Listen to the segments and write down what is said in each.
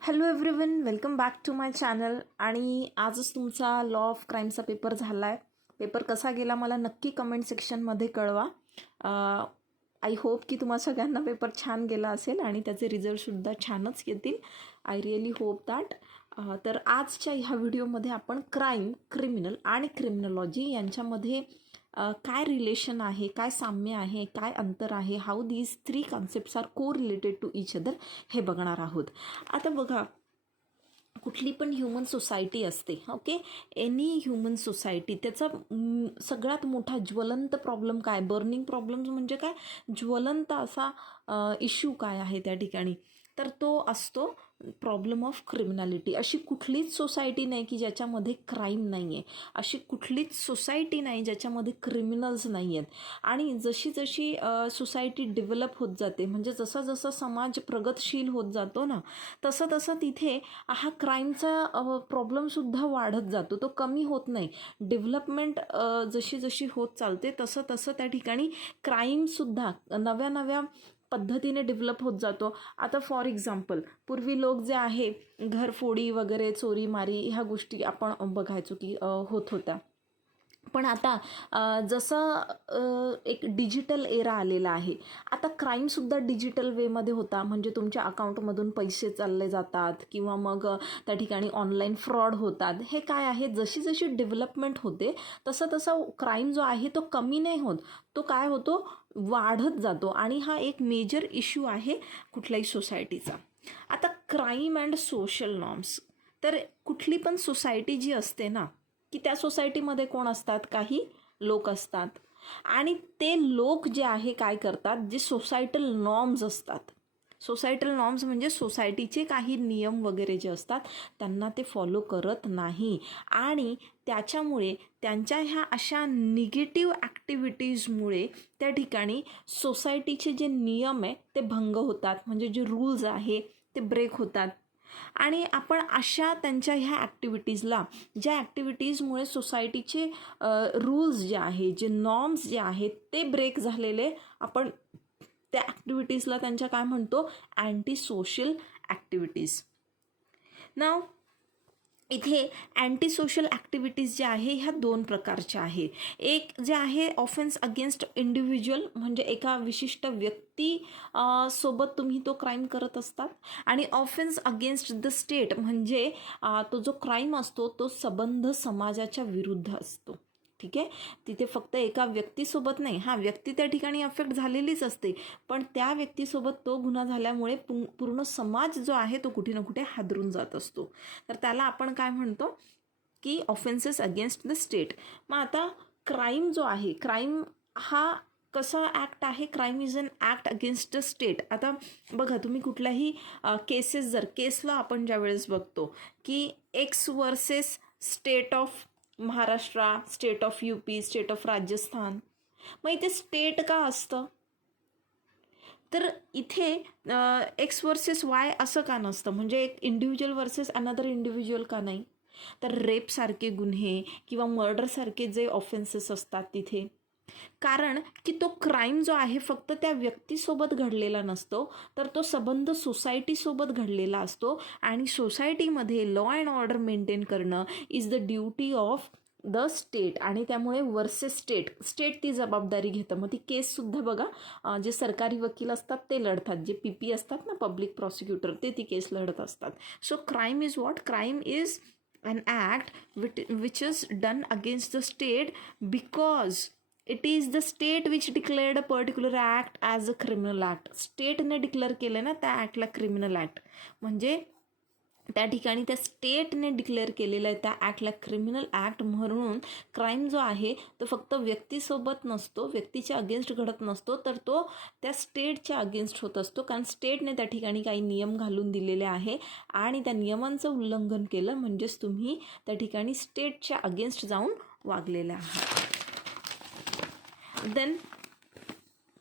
Hello everyone, welcome back to my channel. आणि आजच तुमचा लॉ ऑफ क्राईमचा पेपर झाला आहे. पेपर कसा गेला मला नक्की कमेंट सेक्शनमध्ये कळवा. आय होप की तुम्हा सगळ्यांना पेपर छान गेला असेल आणि त्याचे रिझल्टसुद्धा छानच येतील. I really hope that. तर आजच्या ह्या व्हिडिओमध्ये आपण क्राईम, क्रिमिनल आणि क्रिमिनॉलॉजी यांच्यामध्ये काय रिलेशन आहे, काय साम्य आहे, काय अंतर आहे, how these three concepts are correlated to each other हे बघणार आहोत. आता बघा, कुठली पण ह्युमन सोसायटी असते, ओके, एनी ह्युमन सोसायटी, त्याचा सगळ्यात मोठा ज्वलंत प्रॉब्लेम काय, बर्निंग प्रॉब्लेम्स म्हणजे काय, ज्वलंत असा इश्यू काय आहे त्या ठिकाणी, तर तो असतो प्रॉब्लेम ऑफ क्रिमिनॅलिटी. अशी कुठलीच सोसायटी नाही की ज्याच्यामध्ये क्राईम नाही आहे, अशी कुठलीच सोसायटी नाही ज्याच्यामध्ये क्रिमिनल्स नाही आहेत. आणि जशी जशी सोसायटी डेव्हलप होत जाते, म्हणजे जसा जसा समाज प्रगतशील होत जातो ना, तसं तसं तिथे हा क्राईमचा प्रॉब्लेमसुद्धा वाढत जातो, तो कमी होत नाही. डेव्हलपमेंट जशी जशी होत चालते तसं तसं त्या ठिकाणी क्राईमसुद्धा नव्या नव्या पद्धतीने डेव्हलप होत जातो. आता फॉर एक्झाम्पल, पूर्वी लोक जे आहे घरफोडी वगैरे, चोरीमारी ह्या गोष्टी आपण बघायचो की होत होत्या. पण आता जसं एक डिजिटल एरा आलेला आहे, आता क्राईमसुद्धा डिजिटल वेमध्ये होता. म्हणजे तुमच्या अकाउंटमधून पैसे चालले जातात किंवा मग त्या ठिकाणी ऑनलाईन फ्रॉड होतात. हे काय आहे, जशी जशी डेव्हलपमेंट होते तसं तसं क्राईम जो आहे तो कमी नाही होत, तो काय होतो, वाढत जातो. आणि हा एक मेजर इश्यू आहे कुठल्याही सोसायटीचा. आता क्राईम अँड सोशल नॉर्म्स, तर कुठली पण सोसायटी जी असते ना, की त्या सोसायटीमध्ये कोण असतात, काही लोक असतात. आणि ते लोक जे आहे काय करतात, जे सोसायटल नॉर्म्स असतात, सोसायटल नॉर्म्स म्हणजे सोसायटीचे काही नियम वगैरे जे असतात त्यांना ते फॉलो करत नाही. आणि त्याच्यामुळे त्यांच्या ह्या अशा निगेटिव्ह ॲक्टिव्हिटीजमुळे त्या ठिकाणी सोसायटीचे जे नियम आहे ते भंग होतात, म्हणजे जे रूल्स आहे ते ब्रेक होतात. आणि आपण अशा त्यांच्या ह्या ॲक्टिव्हिटीजला, ज्या ॲक्टिव्हिटीजमुळे सोसायटीचे रूल्स जे आहे, जे नॉर्म्स जे आहेत ते ब्रेक झालेले, आपण त्या ॲक्टिव्हिटीजला त्यांच्या काय म्हणतो, अँटी सोशल ॲक्टिव्हिटीज. नाव इथे अँटी सोशल ॲक्टिव्हिटीज ज्या आहे ह्या दोन प्रकारच्या आहे. एक जे आहे ऑफेन्स अगेन्स्ट इंडिव्हिज्युअल, म्हणजे एका विशिष्ट व्यक्ती सोबत तुम्ही तो क्राईम करत असतात. आणि ऑफेन्स अगेन्स्ट द स्टेट, म्हणजे तो जो क्राईम असतो तो सबंध समाजाच्या विरुद्ध असतो. ठीक आहे, तिथे फक्त एका व्यक्तीसोबत नाही, हा व्यक्ती त्या ठिकाणी अफेक्ट झालेलीच असते, पण त्या व्यक्तीसोबत तो गुन्हा झाल्यामुळे पूर्ण समाज जो आहे तो कुठे ना कुठे हादरून जात असतो. तर त्याला आपण काय म्हणतो की ऑफेन्सेस अगेन्स्ट द स्टेट. मग आता क्राईम जो आहे, क्राईम हा कसा ॲक्ट आहे, crime is an act against the state. आता बघा, तुम्ही कुठल्याही केसेस, जर केसला आपण ज्या वेळेस बघतो की x versus state of Maharashtra, state of UP, state of Rajasthan, मग इथे स्टेट का असतं, तर इथे एक्स वर्सेस वाय असं का नसतं, म्हणजे एक इंडिव्हिज्युअल वर्सेस अनदर इंडिव्हिज्युअल का नाही. तर रेपसारखे गुन्हे किंवा मर्डरसारखे जे ऑफेन्सेस असतात तिथे, कारण की तो क्राईम जो आहे फक्त त्या व्यक्तीसोबत घडलेला नसतो, तर तो संबंध सोसायटीसोबत घडलेला असतो. आणि सोसायटीमध्ये लॉ अँड ऑर्डर मेंटेन करणं is the duty of the state. आणि त्यामुळे वर्सेस स्टेट ती जबाबदारी घेतं. मग ती केससुद्धा बघा, जे सरकारी वकील असतात ते लढतात, जे PP असतात ना, पब्लिक प्रॉसिक्युटर, ते ती केस लढत असतात. So crime is what, crime is an act which is done against the state because it is the state which declared a particular act as a criminal act. स्टेटने declare केलं ना त्या ॲक्टला criminal act, म्हणजे त्या ठिकाणी त्या स्टेटने declare केलेलं आहे त्या ॲक्टला क्रिमिनल ॲक्ट. म्हणून क्राईम जो आहे तो फक्त व्यक्तीसोबत नसतो, व्यक्तीच्या अगेन्स्ट घडत नसतो, तर तो त्या स्टेटच्या अगेन्स्ट होत असतो. कारण स्टेटने त्या ठिकाणी काही नियम घालून दिलेले आहे आणि त्या नियमांचं उल्लंघन केलं म्हणजेच तुम्ही त्या ठिकाणी स्टेटच्या अगेन्स्ट जाऊन वागलेले आहात. देन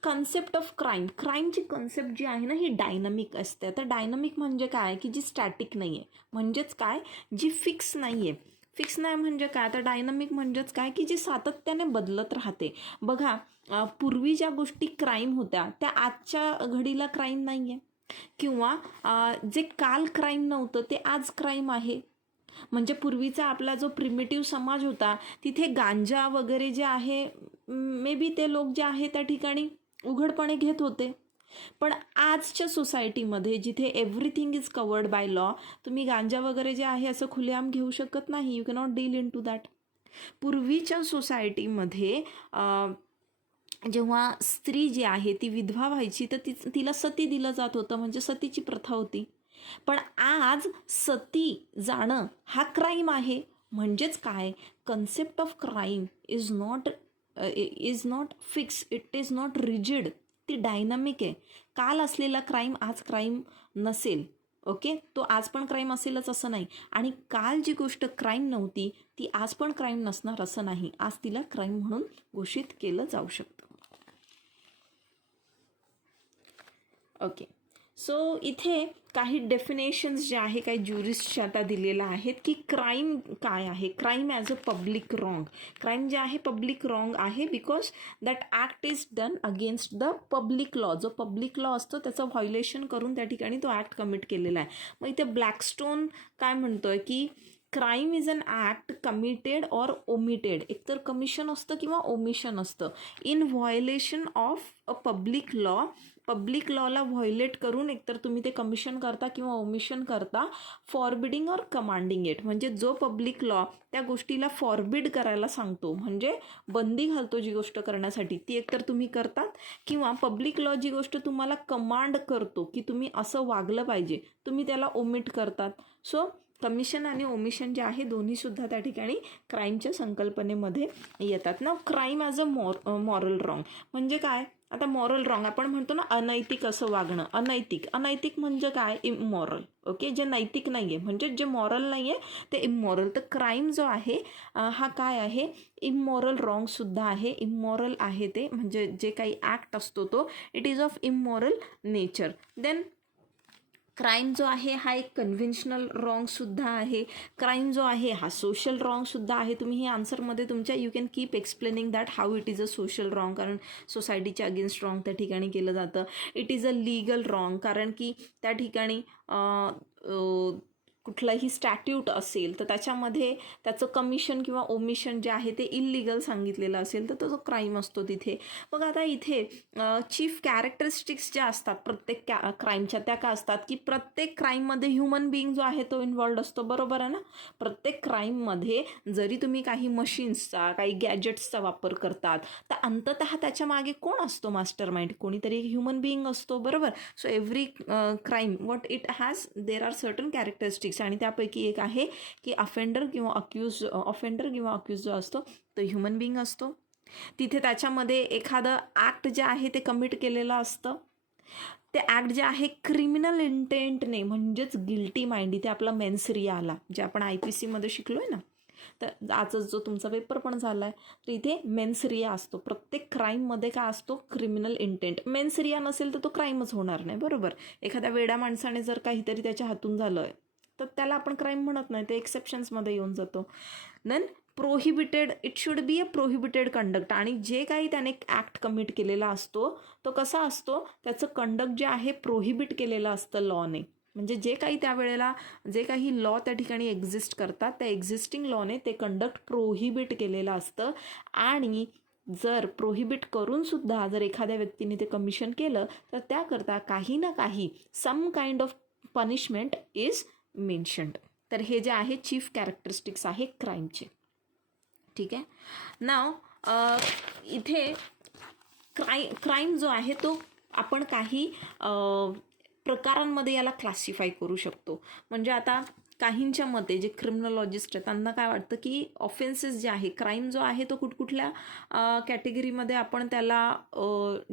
कन्सेप्ट ऑफ क्राईम, क्राईमची कन्सेप्ट जी आहे ना ही डायनामिक असते. आता डायनामिक म्हणजे काय, की जी स्टॅटिक नाही आहे, म्हणजेच काय, जी फिक्स नाही आहे. फिक्स नाही म्हणजे काय, तर डायनामिक म्हणजेच काय, की जी सातत्याने बदलत राहते. बघा, पूर्वी ज्या गोष्टी क्राईम होत्या त्या आजच्या घडीला क्राईम नाही आहे. किंवा जे काल क्राईम नव्हतं ते आज क्राईम आहे. म्हणजे पूर्वीचा आपला जो प्रिमिटिव्ह समाज होता तिथे गांजा वगैरे जे आहे मे बी ते लोक जे आहे त्या ठिकाणी उघडपणे घेत होते. पण आजच्या सोसायटीमध्ये जिथे everything is covered by law, तुम्ही गांजा वगैरे जे आहे असं खुलेआम घेऊ शकत नाही. You cannot deal in to that. पूर्वीच्या सोसायटीमध्ये जेव्हा स्त्री जी आहे ती विधवा व्हायची तर तिला सती दिलं जात होतं, म्हणजे सतीची प्रथा होती. पण आज सती जाणं हा क्राईम आहे. म्हणजेच काय, concept of crime is not fix, it is not rigid, ती डायनामिक आहे. काल असलेला क्राईम आज क्राईम नसेल. ओके, तो आज पण क्राईम असेलच असं नाही. आणि काल जी गोष्ट क्राईम नव्हती ती आज पण क्राईम नसणार असं नाही. आज तिला क्राईम म्हणून घोषित केलं जाऊ शकतं. ओके, सो इथे काही डेफिनेशन्स जे आहे काही ज्युरिस्टच्या आता दिलेल्या आहेत की क्राईम काय आहे. Crime as a public wrong. Crime जे आहे पब्लिक रॉंग आहे because that act is done against the public law. जो पब्लिक लॉ असतो त्याचं व्हायोलेशन करून त्या ठिकाणी तो ॲक्ट कमिट केलेला आहे. मग इथे ब्लॅकस्टोन काय म्हणतोय की crime is an act committed or omitted. एकतर कमिशन असतं किंवा ओमिशन असतं in violation of a public law. Public लॉला व्हायोलेट करून एकतर तुम्ही ते कमिशन करता किंवा ओमिशन करता. फॉरबिडिंग ऑर कमांडिंग इट, म्हणजे जो पब्लिक लॉ त्या गोष्टीला फॉरबिड करायला सांगतो, म्हणजे बंदी घालतो जी गोष्ट करण्यासाठी, ती एकतर तुम्ही करतात. किंवा पब्लिक लॉ जी गोष्ट तुम्हाला कमांड करतो की तुम्ही असं वागलं पाहिजे, तुम्ही त्याला ओमिट करतात. सो कमिशन आणि ओमिशन जे आहे दोन्हीसुद्धा त्या ठिकाणी क्राईमच्या संकल्पनेमध्ये येतात ना. Crime as a moral wrong म्हणजे काय. आता मॉरल रॉंग आपण म्हणतो ना, अनैतिक असं वागणं. अनैतिक म्हणजे काय, इमॉरल. ओके, जे नैतिक नाही आहे म्हणजे जे मॉरल नाही आहे ते इमॉरल. तर क्राईम जो आहे हा काय आहे, इमॉरल रॉंगसुद्धा आहे. इमॉरल आहे ते, म्हणजे जे काही ॲक्ट असतो तो it is of immoral nature. Then crime जो आहे हा एक कन्व्हेन्शनल रॉंगसुद्धा आहे. क्राईम जो आहे हा सोशल रॉंगसुद्धा आहे. तुम्ही हे आन्सरमध्ये तुमच्या you can keep explaining that how it is a social wrong, कारण सोसायटीच्या अगेन्स्ट रॉंग त्या ठिकाणी केलं जातं. It is a legal wrong, कारण की त्या ठिकाणी कुठलाही स्टॅट्यूट असेल तर त्याच्यामध्ये त्याचं कमिशन किंवा ओमिशन जे आहे ते इल्लिगल सांगितलेलं असेल तर तो जो क्राईम असतो तिथे. मग आता इथे चीफ कॅरेक्टरिस्टिक्स ज्या असतात प्रत्येक क्राईमच्या त्या का असतात की प्रत्येक क्राईममध्ये ह्युमन बिईंग जो आहे तो इन्व्हॉल्ड असतो. बरोबर आहे ना. प्रत्येक क्राईममध्ये जरी तुम्ही काही मशीन्सचा काही गॅजेट्सचा वापर करतात तर अंततः त्याच्या मागे कोण असतो, मास्टर माइंड, कोणीतरी ह्युमन बिईंग असतो. बरोबर. So every crime what it has, there are certain characteristics आणि त्यापैकी एक आहे की ऑफेंडर किंवा अक्यूज जो असतो तो ह्युमन बिईंग असतो. तिथे त्याच्यामध्ये एखादं ॲक्ट जे आहे ते कमिट केलेलं असतं. ते ॲक्ट जे आहे क्रिमिनल इंटेंटने म्हणजेच गिल्टी माइंड. इथे आपला मेन्सरिया आला जे आपण IPC शिकलोय ना. तर आजच जो तुमचा पेपर पण झाला आहे तर इथे मेन्सरिया असतो. प्रत्येक क्राईममध्ये काय असतो, क्रिमिनल इंटेंट. मेन्सरिया नसेल तर तो क्राईमच होणार नाही. बरोबर. एखाद्या वेड्या माणसाने जर काहीतरी त्याच्या हातून झालं तर त्याला आपण क्राईम म्हणत नाही, ते एक्सेप्शन्समध्ये येऊन जातो. Then prohibited, it should be a prohibited conduct. आणि जे काही त्याने ॲक्ट कमिट केलेला असतो तो कसा असतो, त्याचं कंडक्ट जे आहे प्रोहिबिट केलेलं असतं लॉने. म्हणजे जे काही त्यावेळेला जे काही लॉ त्या ठिकाणी एक्झिस्ट करतात त्या एक्झिस्टिंग लॉने ते कंडक्ट प्रोहिबिट केलेलं असतं. आणि जर प्रोहिबिट करूनसुद्धा जर एखाद्या व्यक्तीने ते कमिशन केलं तर त्याकरता काही ना काही some kind of punishment is mentioned. तर हे जे आहे चीफ कॅरेक्टरिस्टिक्स आहे क्राईमचे. ठीक आहे. नाव इथे क्राईम जो आहे तो आपण काही प्रकारांमध्ये याला क्लासिफाय करू शकतो. म्हणजे आता काहींच्या मते जे क्रिमिनॉलॉजिस्ट आहेत त्यांना काय वाटतं की ऑफेन्सेस जे आहे, क्राईम जो आहे तो कुठकुठल्या कॅटेगरीमध्ये आपण त्याला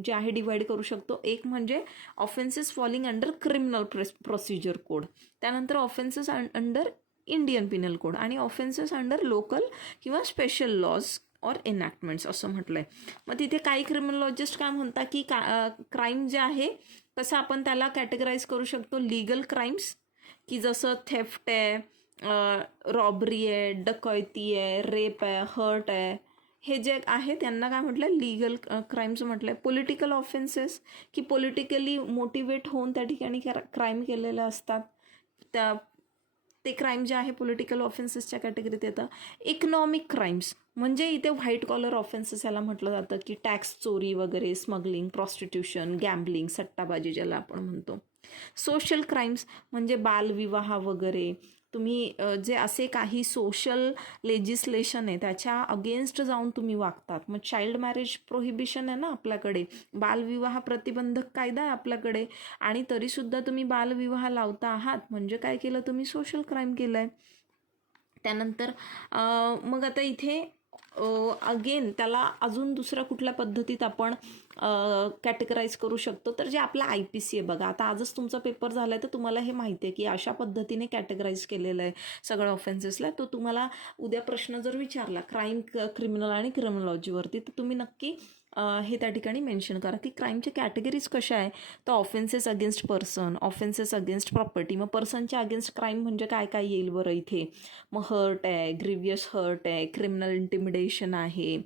जे आहे डिवाईड करू शकतो. एक म्हणजे offences falling under criminal procedure code, त्यानंतर offences under Indian penal code आणि ऑफेन्सेस अंडर लोकल किंवा स्पेशल लॉज ऑर एनॅक्टमेंट्स असं म्हटलं आहे. मग तिथे काही क्रिमिनॉलॉजिस्ट काय म्हणतात की क्राईम जे आहे कसं आपण त्याला कॅटेगराईज करू शकतो. लीगल क्राईम्स की जसं थेफ्ट आहे, रॉबरी आहे, डकैती आहे, रेप आहे, हर्ट आहे, हे जे आहे त्यांना काय म्हटलं, लीगल क्राईम्स म्हटलं आहे. पॉलिटिकल ऑफेन्सेस, की पॉलिटिकली मोटिवेट होऊन त्या ठिकाणी क्राईम केलेले असतात, त्या ते क्राईम जे आहे पॉलिटिकल ऑफेन्सेसच्या कॅटेगरीत येतं. इकॉनॉमिक क्राईम्स म्हणजे इथे व्हाईट कॉलर ऑफेन्सेस याला म्हटलं जातं, की टॅक्स चोरी वगैरे, स्मगलिंग, प्रॉस्टिट्यूशन, गॅम्बलिंग, सट्टाबाजी ज्याला आपण म्हणतो. सोशल क्राईम्स म्हणजे बालविवाह वगैरे, तुम्ही जे असे काही सोशल लेजिस्लेशन आहे त्याच्या अगेन्स्ट जाऊन तुम्ही वागतात. मग चाइल्ड मॅरेज प्रोहिबिशन आहे ना आपल्याकडे, बालविवाह प्रतिबंधक कायदा आहे आपल्याकडे, आणि तरीसुद्धा तुम्ही बालविवाह लावता आहात म्हणजे काय केलं तुम्ही, सोशल क्राईम केलं आहे. त्यानंतर मग आता इथे अगेन त्याला अजून दुसऱ्या कुठल्या पद्धतीत आपण कॅटेगराईज करू शकतो, तर जे आपला IPC आहे बघा. आता आजच तुमचा पेपर झाला आहे तर तुम्हाला हे माहिती आहे की अशा पद्धतीने कॅटेगराईज केलेलं आहे सगळ्या ऑफेन्सेसला. तो तुम्हाला उद्या प्रश्न जर विचारला क्राईम, क्रिमिनल आणि क्रिमिनॉलॉजीवरती, तर तुम्ही नक्की हे त्या ठिकाणी मेन्शन करा की क्राईमच्या कॅटेगरीज कशा आहे. तर offences against person, offences against property. मग पर्सनच्या अगेन्स्ट क्राईम म्हणजे काय काय येईल बरं इथे, मग हर्ट आहे, ग्रीवियस हर्ट आहे, क्रिमिनल इंटिमिडेशन आहे,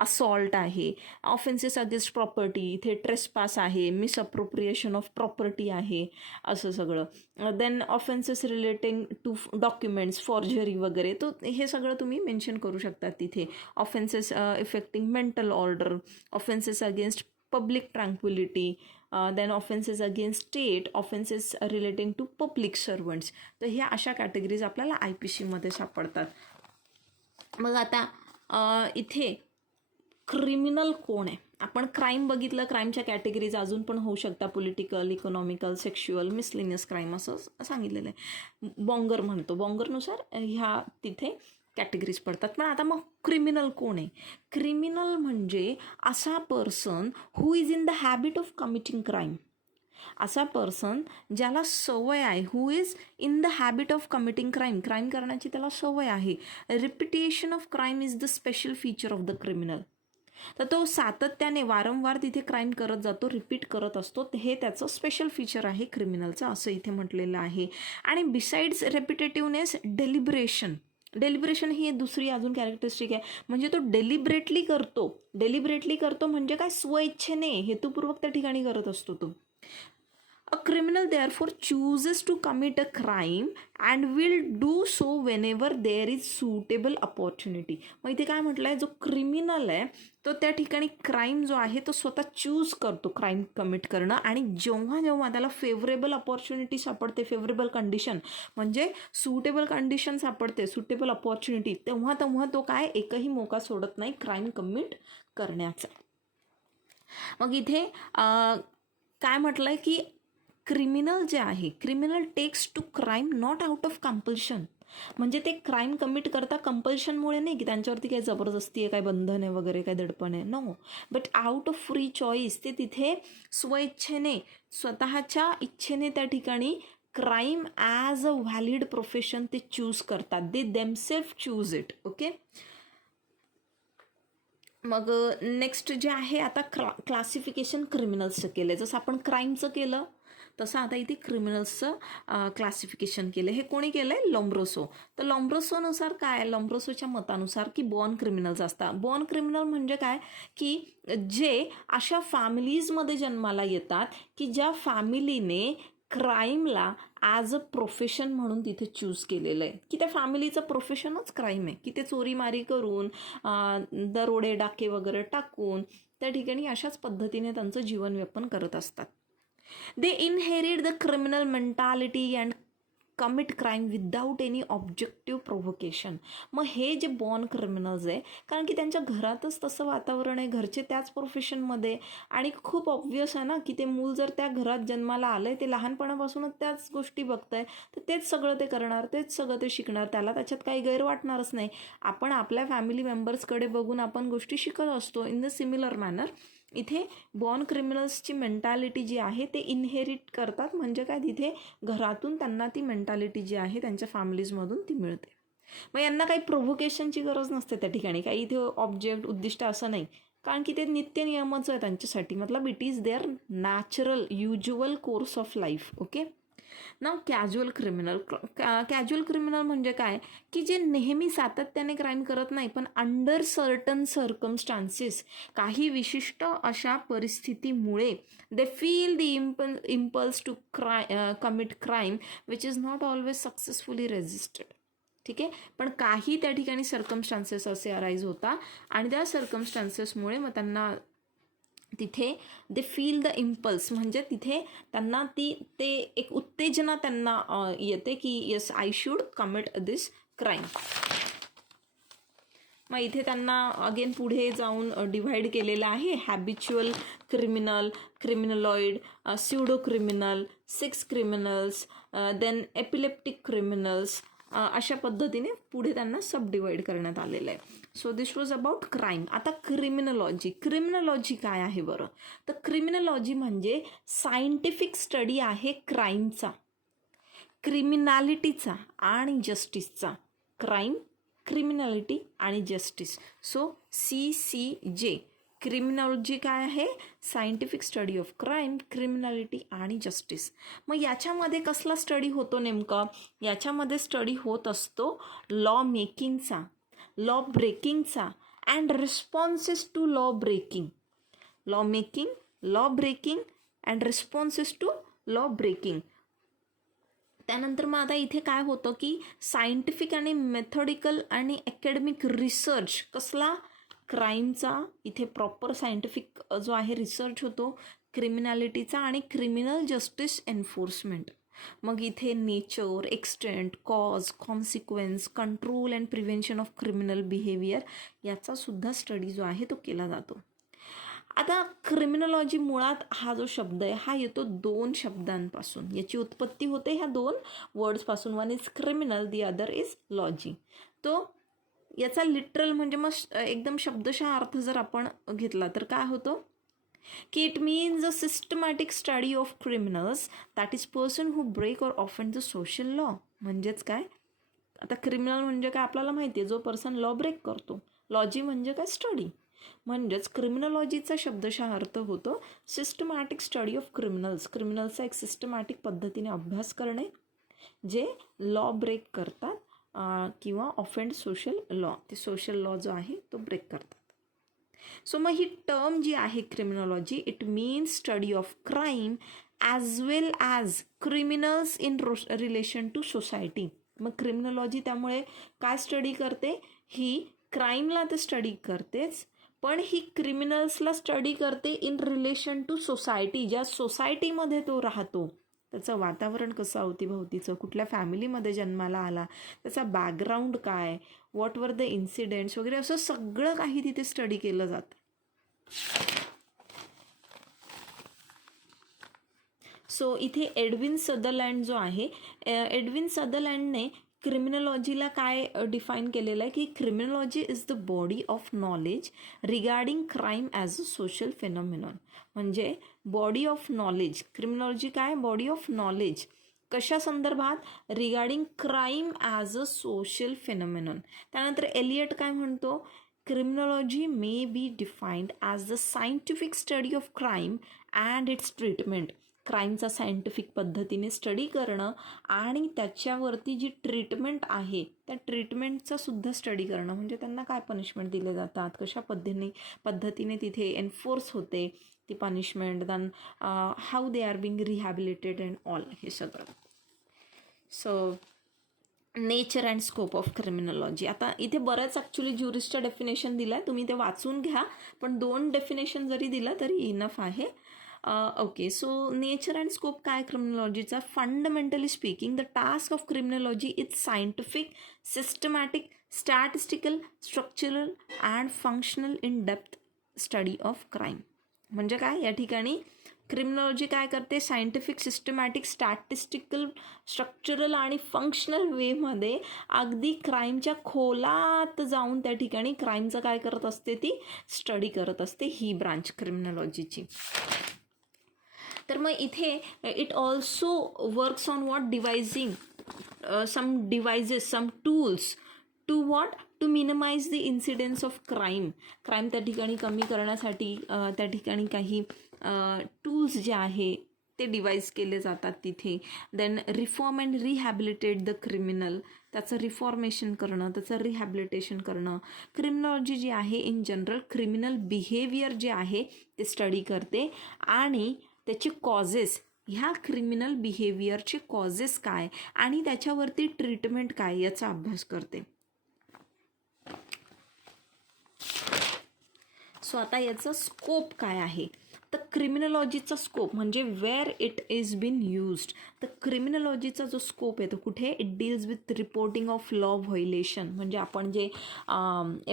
असॉल्ट आहे. ऑफेन्सेस अगेन्स्ट प्रॉपर्टी इथे ट्रेसपास आहे, मिसअप्रोप्रिएशन ऑफ प्रॉपर्टी आहे, असं सगळं. Then offences relating to documents, forgery वगैरे, तो हे सगळं तुम्ही मेन्शन करू शकता तिथे. Offences affecting mental order, offences against public tranquillity, then offences against state, offences relating to public servants. तर ह्या अशा कॅटेगरीज आपल्याला IPCमध्ये सापडतात. मग आता इथे क्रिमिनल कोण आहे. आपण क्राईम बघितलं, क्राईमच्या कॅटेगरीज अजून पण होऊ शकतात, political, economical, sexual, miscellaneous crime असं सांगितलेलं आहे. बॉंगर म्हणतो, बॉंगरनुसार ह्या तिथे कॅटेगरीज पडतात. पण आता मग क्रिमिनल कोण आहे. क्रिमिनल म्हणजे असा person who is in the habit of committing crime. असा पर्सन ज्याला सवय आहे, who is in the habit of committing crime, crime करण्याची त्याला सवय आहे. Repetition of crime is the special feature of the criminal. तर तो सातत्याने वारंवार तिथे क्राईम करत जातो, रिपीट करत असतो, हे त्याचं स्पेशल फीचर आहे क्रिमिनलचं, असं इथे म्हटलेलं आहे. आणि बिसाइड्स रेपिटेटिव्हनेस, डेलिब्रेशन. डेलिब्रेशन ही दुसरी अजून कॅरेक्टरिस्टिक आहे, म्हणजे तो डेलिब्रेटली करतो म्हणजे काय, स्वइच्छेने हेतुपूर्वक त्या ठिकाणी करत असतो तो. A criminal therefore chooses to commit a crime and will do so whenever there is suitable opportunity. मग इथे काय म्हटलं आहे, जो क्रिमिनल आहे तो त्या ठिकाणी क्राईम जो आहे तो स्वतः चूज करतो क्राईम कमिट करणं, आणि जेव्हा जेव्हा त्याला फेवरेबल अपॉर्च्युनिटी सापडते, फेवरेबल कंडिशन म्हणजे सुटेबल कंडिशन सापडते, सुटेबल अपॉर्च्युनिटी, तेव्हा तेव्हा तो काय एकही मोका सोडत नाही क्राईम कमिट करण्याचा. मग इथे काय म्हटलं आहे की क्रिमिनल जे आहे, criminal takes to crime not out of compulsion. म्हणजे ते क्राईम कमिट करता कंपल्शनमुळे नाही, की त्यांच्यावरती काही जबरदस्ती आहे, काही बंधन आहे वगैरे, काही दडपण आहे, no, but out of free choice. ते तिथे स्वइच्छेने, स्वतःच्या इच्छेने त्या ठिकाणी crime as a valid profession ते चूज करतात. They themselves choose it. Okay. मग नेक्स्ट जे आहे आता क्लासिफिकेशन क्रिमिनल्सचं केलं आहे. जसं आपण क्राईमचं केलं तसं आता इथे क्रिमिनल्सचं क्लासिफिकेशन केलं. हे कोणी केलं आहे, लॉम्ब्रोसो. तर लॉम्ब्रोसोनुसार काय, लॉम्ब्रोसोच्या मतानुसार की बॉर्न क्रिमिनल्स असतात. बॉर्न क्रिमिनल म्हणजे काय, की जे अशा फॅमिलीजमध्ये जन्माला येतात की ज्या फॅमिलीने क्राईमला ॲज अ प्रोफेशन म्हणून तिथे चूज केलेलं आहे, की त्या फॅमिलीचं प्रोफेशनच क्राईम आहे, की ते चोरीमारी करून, दरोडे डाके वगैरे टाकून त्या ठिकाणी अशाच पद्धतीने त्यांचं जीवनव्यापन करत असतात. They inherit the criminal mentality and commit crime without any objective provocation. मग हे जे बॉर्न क्रिमिनल्स आहे, कारण की त्यांच्या घरातच तसं वातावरण आहे, घरचे त्याच प्रोफेशनमध्ये, आणि खूप ऑब्व्हियस आहे ना की ते मूल जर त्या घरात जन्माला आलं आहे, ते लहानपणापासूनच त्याच गोष्टी बघत आहे, तर तेच सगळं ते करणार, तेच सगळं ते शिकणार, त्याला त्याच्यात काही गैर वाटणारच नाही. आपण आपल्या फॅमिली मेंबर्सकडे बघून आपण गोष्टी शिकत असतो. इन द सिमिलर मॅनर इथे बॉर्न क्रिमिनल्सची मेंटॅलिटी जी आहे ते इनहेरिट करतात. म्हणजे काय, तिथे घरातून त्यांना ती मेंटॅलिटी जी आहे त्यांच्या फॅमिलीजमधून ती मिळते. मग यांना काही प्रोव्होकेशनची गरज नसते त्या ठिकाणी, काही इथे ऑब्जेक्ट, उद्दिष्ट असं नाही, कारण की ते नित्य नियमच आहे त्यांच्यासाठी. मतलब it is their natural usual course of life. Okay. नाव कॅज्युअल क्रिमिनल. कॅज्युअल क्रिमिनल म्हणजे काय की जे नेहमी सातत्याने क्राईम करत नाही, पण अंडर सर्टन सर्कमस्टान्सेस, काही विशिष्ट अशा परिस्थितीमुळे they feel the impulse to commit crime which is not always successfully resisted. ठीक आहे, पण काही त्या ठिकाणी सर्कमस्टान्सेस असे अराईज होता आणि त्या सर्कमस्टान्सेसमुळे मग त्यांना तिथे दे फील द इम्पल्स, म्हणजे तिथे त्यांना ते एक उत्तेजना त्यांना येते की yes I should commit this crime. मग इथे त्यांना अगेन पुढे जाऊन डिव्हाइड केलेलं आहे. Habitual criminal, criminaloid, pseudo criminal, sex criminals, then epileptic criminals, अशा पद्धतीने पुढे त्यांना सब डिवाइड करण्यात आलेलं आहे. So this was about crime. आता क्रिमिनॉलॉजी. क्रिमिनॉलॉजी काय आहे बरं? तर क्रिमिनॉलॉजी म्हणजे सायंटिफिक स्टडी आहे क्राईमचा, क्रिमिनॅलिटीचा आणि जस्टिसचा. क्राईम, क्रिमिनॅलिटी आणि जस्टिस. So CCJ. क्रिमिनॉलॉजी काय आहे? सायंटिफिक स्टडी ऑफ क्राईम, क्रिमिनॅलिटी आणि जस्टिस. मग याच्यामध्ये कसला स्टडी होतो नेमका? याच्यामध्ये स्टडी होत असतो लॉ मेकिंगचा, लॉ ब्रेकिंगचा and responses to law breaking. Law making, law breaking and responses to law breaking. त्यानंतर मग आता इथे काय होतं की सायंटिफिक आणि मेथॉडिकल आणि अकॅडमिक रिसर्च कसला? क्राईमचा. इथे प्रॉपर सायंटिफिक जो आहे रिसर्च होतो क्रिमिनॅलिटीचा आणि क्रिमिनल जस्टिस एन्फोर्समेंट. मग इथे nature, extent, cause, consequence, control and prevention of criminal behaviour याचा सुद्धा स्टडी जो आहे तो केला जातो. आता क्रिमिनॉलॉजी मुळात हा जो शब्द आहे हा येतो 2 शब्दांपासून. याची उत्पत्ती होते ह्या 2 वर्ड्सपासून. One is criminal, the other is logy. तो याचा लिटरल म्हणजे मग एकदम शब्दशः अर्थ जर आपण घेतला तर काय होतं की it means a systematic study of criminals that is person who break or offend the social law. म्हणजेच काय? आता क्रिमिनल म्हणजे काय आपल्याला माहिती आहे, जो पर्सन लॉ ब्रेक करतो. लॉजी म्हणजे काय? स्टडी. म्हणजेच क्रिमिनॉलॉजीचा शब्दशः अर्थ होतो सिस्टमॅटिक स्टडी ऑफ क्रिमिनल्स. क्रिमिनल्सचा एक सिस्टमॅटिक पद्धतीने अभ्यास करणे जे लॉ ब्रेक करतात किंवा ऑफेंड सोशल लॉ, ते सोशल लॉ जो आहे तो ब्रेक करतात. सो मग ही टर्म जी आहे criminology, it means study of crime as well as criminals in relation to society. मग क्रिमिनॉलॉजी त्यामुळे काय स्टडी करते? ही क्राईमला तर स्टडी करतेच, पण ही क्रिमिनल्सला स्टडी करते इन रिलेशन टू सोसायटी. ज्या सोसायटीमध्ये तो राहतो, त्याचं वातावरण कसं अवतीभवतीचं, कुठल्या फॅमिलीमध्ये जन्माला आला, त्याचा बॅकग्राऊंड काय, व्हॉट वर द इन्सिडेंट्स वगैरे, असं सगळं काही तिथे स्टडी केलं जातं. सो इथे एडविन सदरलँड जो आहे, एडविन सदरलँडने क्रिमिनॉलॉजीला काय डिफाईन केलेलं आहे की criminology is the body of knowledge regarding crime as a social phenomenon. म्हणजे बॉडी ऑफ नॉलेज. क्रिमिनॉलॉजी काय? Body of knowledge. कशा संदर्भात? Regarding crime as a social phenomenon. त्यानंतर एलियट काय म्हणतो? Criminology may be defined as the scientific study of crime and its treatment. क्राईमचा scientific पद्धतीने study करणं आणि त्याच्यावरती जी ट्रीटमेंट आहे त्या ट्रीटमेंटचा सुद्धा स्टडी करणं. म्हणजे त्यांना काय पनिशमेंट दिले जातात, कशा पद्धतीने तिथे एन्फोर्स होते ती punishment, then how they are being rehabilitated and all, हे सगळं. So nature and scope of criminology. आता इथे बऱ्याच ॲक्च्युली ज्युरिस्टच्या डेफिनेशन दिल्या आहे, तुम्ही ते वाचून घ्या, पण 2 डेफिनेशन जरी दिलं तरी इनफ आहे. Okay, so nature and scope काय क्रिमिनॉलॉजीचा? Fundamentally speaking the task of criminology is scientific, systematic, statistical, structural and functional in depth study of crime. म्हणजे काय? या ठिकाणी क्रिमिनॉलॉजी काय करते? सायंटिफिक, सिस्टमॅटिक, स्टॅटिस्टिकल, स्ट्रक्चरल आणि फंक्शनल वेमध्ये अगदी क्राईमच्या खोलात जाऊन त्या ठिकाणी क्राईमचं काय करत असते? ती स्टडी करत असते, ही ब्रांच क्रिमिनॉलॉजीची. तर मग इथे it also works on what? Devising some devices, some tools to what? To minimise the incidents of crime. त्या ठिकाणी कमी करण्यासाठी त्या ठिकाणी काही टूल्स जे आहे ते डिवाइज केले जातात तिथे. Then reform and rehabilitate the criminal, त्याचं रिफॉर्मेशन करणं, त्याचं रिहॅबिलिटेशन करणं. क्रिमिनॉलॉजी जी आहे इन जनरल क्रिमिनल बिहेवियर जे आहे ते स्टडी करते आणि त्याचे कॉजेस, ह्या क्रिमिनल बिहेवियरचे कॉजेस काय आणि त्याच्यावरती ट्रीटमेंट काय याचा अभ्यास करते. सो आता याचा स्कोप काय आहे, तर क्रिमिनॉलॉजीचा स्कोप म्हणजे where it is been used. तर क्रिमिनॉलॉजीचा जो स्कोप आहे तो कुठे, it deals with reporting of law violation, म्हणजे आपण जे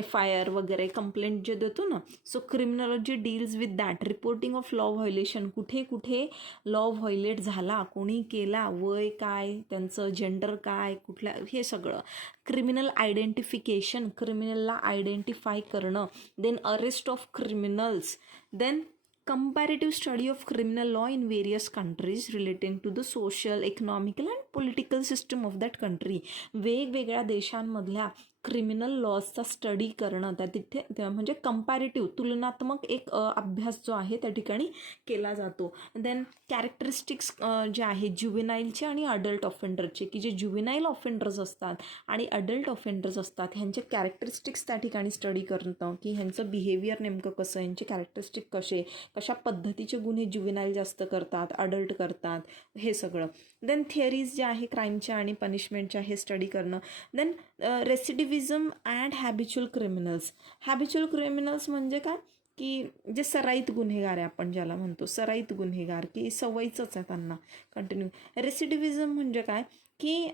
FIR वगैरे कंप्लेंट जे देतो ना, so criminology deals with that reporting of law violation. कुठे कुठे लॉ व्हायोलेट झाला, कोणी केला, वय काय, त्यांचं जेंडर काय, कुठल्या, हे सगळं. क्रिमिनल आयडेंटिफिकेशन, क्रिमिनलला आयडेंटिफाय करणं. Then arrest of criminals, then comparative study of criminal law in various countries relating to the social, economical and political system of that country. वेगवेगळ्या देशांमधल्या क्रिमिनल लॉजचा स्टडी करणं, त्या तिथे म्हणजे कंपॅरेटिव्ह तुलनात्मक एक अभ्यास जो आहे त्या ठिकाणी केला जातो. देन कॅरेक्टरिस्टिक्स जे आहे ज्युव्हेनाईलचे आणि अडल्ट ऑफेंडरचे, की जे ज्युव्हेनाईल ऑफेंडर्स असतात आणि अडल्ट ऑफेंडर्स असतात ह्यांचे कॅरेक्टरिस्टिक्स त्या ठिकाणी स्टडी करतं, की ह्यांचं बिहेवियर नेमकं कसं, यांचे कॅरेक्टरिस्टिक कसे, कशा पद्धतीचे गुन्हे ज्युव्हेनाईल जास्त करतात, अडल्ट करतात, हे सगळं. देन थिअरीज ज्या आहे क्राईमच्या आणि पनिशमेंटच्या हे स्टडी करणं. Then recidivism and habitual criminals. Habitual criminals म्हणजे काय, की जे सराईत गुन्हेगार आहे, आपण ज्याला म्हणतो सराईत गुन्हेगार, की सवयीचंच आहे त्यांना कंटिन्यू. रेसिडिव्हिजम म्हणजे काय, की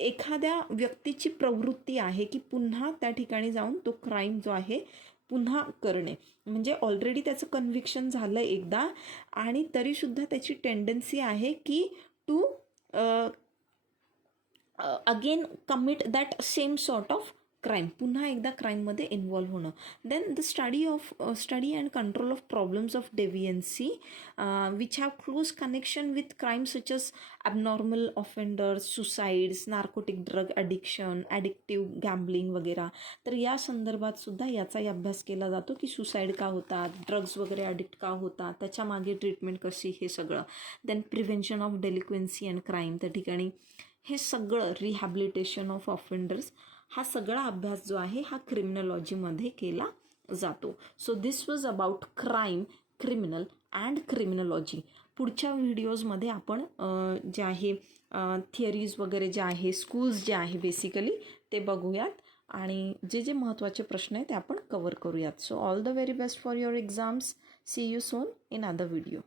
एखाद्या व्यक्तीची प्रवृत्ती आहे की पुन्हा त्या ठिकाणी जाऊन तो क्राईम जो आहे पुन्हा करणे, म्हणजे ऑलरेडी त्याचं कन्व्हिक्शन झालं एकदा आणि तरीसुद्धा त्याची टेंडन्सी आहे की to again commit that same sort of crime, पुन्हा एकदा क्राईममध्ये इन्व्हॉल्व्ह होणं. Then the study and control of problems of deviancy which have close connection with crime such as abnormal offenders, suicides, narcotic drug addiction, addictive gambling वगैरे. तर या संदर्भात सुद्धा याचाही अभ्यास केला जातो की सुसाईड का होतात, ड्रग्स वगैरे ॲडिक्ट का होतात, त्याच्यामागे ट्रीटमेंट कशी, हे सगळं. Then prevention of delinquency and crime, त्या ठिकाणी हे सगळं रिहॅबिलिटेशन ऑफ ऑफेंडर्स, हा सगळा अभ्यास जो आहे हा क्रिमिनॉलॉजीमध्ये केला जातो. So this was about crime, criminal and criminology. पुढच्या व्हिडिओजमध्ये आपण जे आहे थिअरीज वगैरे जे आहे, स्कूल्स जे आहे बेसिकली ते बघूयात आणि जे जे महत्त्वाचे प्रश्न आहेत ते आपण कवर करूयात. So all the very best for your exams. See you soon in other video.